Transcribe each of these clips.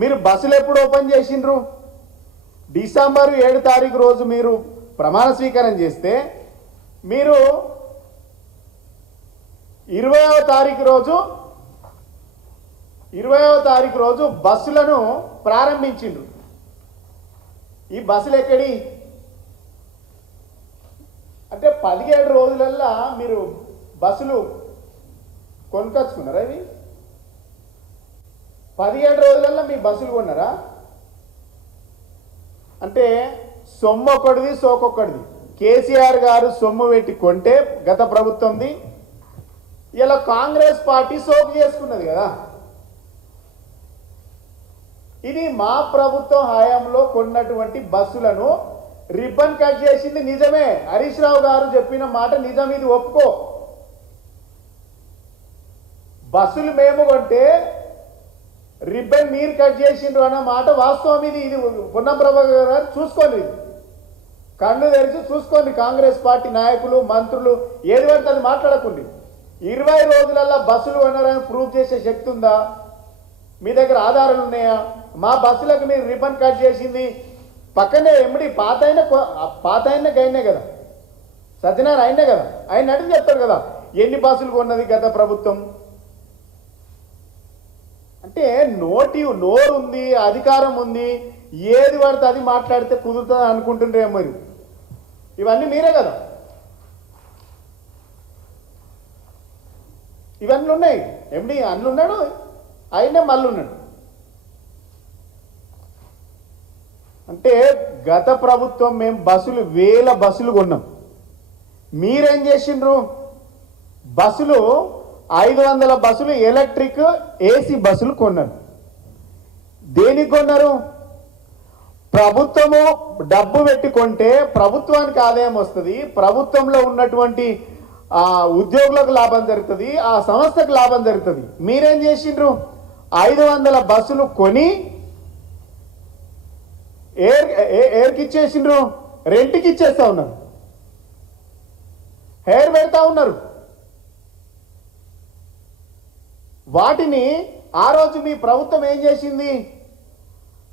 మీరు బస్సులు ఎప్పుడు ఓపెన్ చేసిండ్రు? డిసెంబర్ 7 తారీఖు రోజు మీరు ప్రమాణ స్వీకారం చేస్తే మీరు 20వ తారీఖు రోజు బస్సులను ప్రారంభించిండ్రు. ఈ బస్సులు ఎక్కడి అంటే 17 రోజులల్లా మీరు బస్సులు కొనుకొచ్చుకున్నారా? ఇవి 17 రోజులల్లా మీ బస్సులు కొన్నారా? అంటే సొమ్ము ఒకటిది సోకొక్కడిది. కేసీఆర్ గారు సొమ్ము పెట్టి కొంటే గత ప్రభుత్వంది, ఇలా కాంగ్రెస్ పార్టీ సోకు చేసుకున్నది కదా. ఇది మా ప్రభుత్వం హయాంలో కొన్నటువంటి బస్సులను రిబ్బన్ కట్ చేసింది నిజమే. హరీష్ రావు గారు చెప్పిన మాట నిజం, ఇది ఒప్పుకో. బస్సులు మేము కొంటే రిబ్బన్ మీరు కట్ చేసిండ్రు అన్న మాట వాస్తవం. ఇది పొన్నం ప్రభాకర్ గారు చూసుకోండి, కళ్ళు తెరిచి చూసుకోండి. కాంగ్రెస్ పార్టీ నాయకులు మంత్రులు ఏది పడితే అది మాట్లాడకండి. 20 రోజులల్లో బస్సులు కొన్నారని ప్రూవ్ చేసే శక్తి ఉందా? మీ దగ్గర ఆధారాలు ఉన్నాయా? మా బస్సులకు మీరు రిబ్బన్ కట్ చేసింది పక్కనే ఎమ్మడి పాత అయిన గైనే కదా, సత్యనారాయణ అయినే కదా, ఆయన అడిగి చెప్తారు కదా ఎన్ని బస్సులు కొన్నది గత ప్రభుత్వం. అంటే నోరు ఉంది, అధికారం ఉంది, ఏది పడితే అది మాట్లాడితే కుదురుతుంది అనుకుంటుండ్రే మరి. ఇవన్నీ మీరే కదా, ఇవన్నీ ఉన్నాయి. ఎండి అన్లు ఉన్నాడు, ఆయనే మళ్ళీ ఉన్నాడు. అంటే గత ప్రభుత్వం మేము బస్సులు 1000 బస్సులు కొన్నాం. మీరేం చేసిండ్రు? బస్సులు 500 బస్సులు ఎలక్ట్రిక్ ఏసీ బస్సులు కొన్నారు. దేనికి కొన్నారు? ప్రభుత్వము డబ్బు పెట్టి కొంటే ప్రభుత్వానికి ఆదాయం వస్తుంది, ప్రభుత్వంలో ఉన్నటువంటి ఉద్యోగులకు లాభం జరుగుతుంది, ఆ సంస్థకు లాభం జరుగుతుంది. మీరేం చేసిండ్రు? 500 బస్సులు కొని ఎయిర్కి ఇచ్చేసిండ్రు, రెంట్కి ఇచ్చేస్తా ఉన్నారు, హెయిర్ పెడతా ఉన్నారు. వాటిని ఆ రోజు మీ ప్రభుత్వం ఏం చేసింది?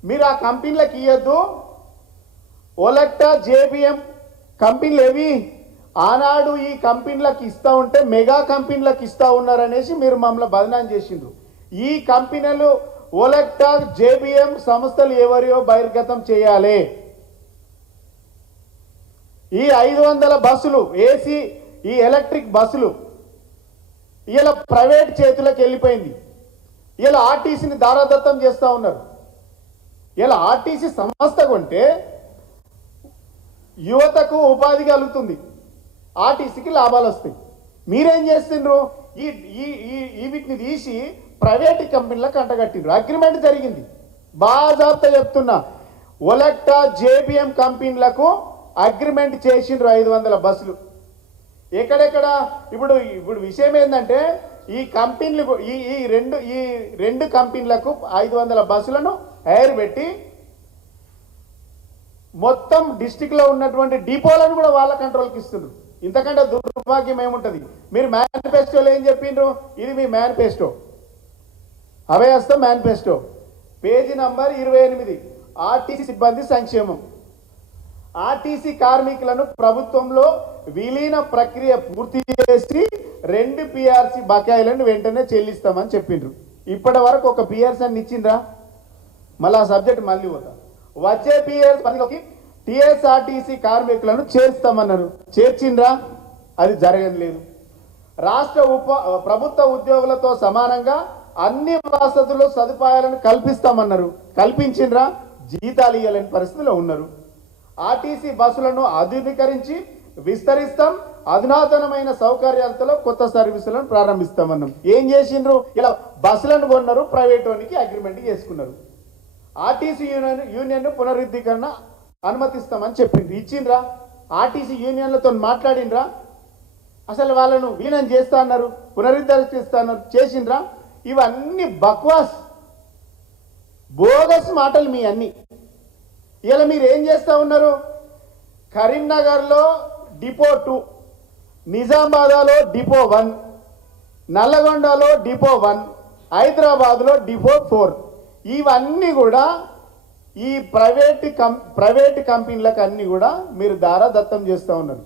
మీరు ఆ కంపెనీలకు ఇవ్వద్దు, ఓలెక్టా జేబిఎం కంపెనీలు ఏవి ఆనాడు ఈ కంపెనీలకు ఇస్తూ ఉంటే మెగా కంపెనీలకు ఇస్తూ ఉన్నారనేసి మీరు మమ్మల్ని బదనాం చేసిండ్రు. ఈ కంపెనీలు ఓలెక్టా జేబిఎం సంస్థలు ఎవరియో బహిర్గతం చేయాలి. ఈ 500 బస్సులు ఏసీ ఈ ఎలక్ట్రిక్ బస్సులు ఇలా ప్రైవేట్ చేతులకు వెళ్ళిపోయింది. ఇలా ఆర్టీసీని దారాదత్తం చేస్తూ ఉన్నారు. ఇలా ఆర్టీసీ సంస్థ కొంటే యువతకు ఉపాధి కలుగుతుంది, ఆర్టీసీకి లాభాలు వస్తాయి. మీరేం చేస్తుండ్రు? ఈ వీటిని తీసి ప్రైవేట్ కంపెనీలకు అంటగట్టిండ్రు. అగ్రిమెంట్ జరిగింది, బాజాబ్తా చెప్తున్నా. ఒలెక్టా జేబిఎం కంపెనీలకు అగ్రిమెంట్ చేసిండ్రు 500 బస్సులు. ఎక్కడెక్కడ? ఇప్పుడు విషయం ఏంటంటే ఈ కంపెనీలు ఈ రెండు కంపెనీలకు 500 బస్సులను హైర్ పెట్టి మొత్తం డిస్టిక్లో ఉన్నటువంటి డిపోలను కూడా వాళ్ళ కంట్రోల్కి ఇస్తున్నారు. ఇంతకంటే దుర్భాగ్యం ఏముంటుంది? మీరు మేనిఫెస్టోలో ఏం చెప్పిండ్రు? ఇది మీ మేనిఫెస్టో, అభయస్త మేనిఫెస్టో, పేజీ నంబర్ 28, ఆర్టీసీ సిబ్బంది సంక్షేమం. ఆర్టీసీ కార్మికులను ప్రభుత్వంలో విలీన ప్రక్రియ పూర్తి చేసి 2 పిఆర్సీ బకాయిలను వెంటనే చెల్లిస్తామని చెప్పిండ్రు. ఇప్పటి వరకు ఒక పిఆర్సీ అని ఇచ్చిండ్రా? మళ్ళీ ఆ సబ్జెక్ట్ మళ్ళీ పోతా. వచ్చే పిఆర్సీకి టీఎస్ఆర్టీసీ కార్మికులను చేర్స్తామన్నారు, చేర్చిండ్రా? అది జరగలేదు. రాష్ట్ర ప్రభుత్వ ఉద్యోగులతో సమానంగా అన్ని వసతులు సదుపాయాలను కల్పిస్తామన్నారు, కల్పించిండ్రా? జీతాలు ఇవ్వలేని పరిస్థితిలో ఉన్నారు. ఆర్టీసీ బస్సులను ఆధునీకరించి విస్తరిస్తాం, అధునాతనమైన సౌకర్యాలతో కొత్త సర్వీసులను ప్రారంభిస్తామన్నాం. ఏం చేసిండ్రు? ఇలా బస్సులను కొన్నారు, ప్రైవేట్ వానికి అగ్రిమెంట్ చేసుకున్నారు. ఆర్టీసీ యూనియన్ పునరుద్ధీకరణ అనుమతిస్తామని చెప్పిండ్రు, ఇచ్చిండ్రా? ఆర్టీసీ యూనియన్లతో మాట్లాడిండ్రా? అసలు వాళ్ళను విలీనం చేస్తా అన్నారు, పునరుద్ధరిస్తా అన్నారు, చేసిండ్రా? ఇవన్నీ బక్వాస్, బోగస్ మాటలు మీ అన్ని. ఇలా మీరు ఏం చేస్తూ ఉన్నారు? కరీంనగర్లో డిపో 2, నిజామాబాద్లో డిపో 1, నల్లగొండలో డిపో 1, హైదరాబాద్లో డిపో 4. ఇవన్నీ కూడా ఈ ప్రైవేట్ కంపెనీలకు అన్ని కూడా మీరు దారాదత్తం చేస్తూ ఉన్నారు.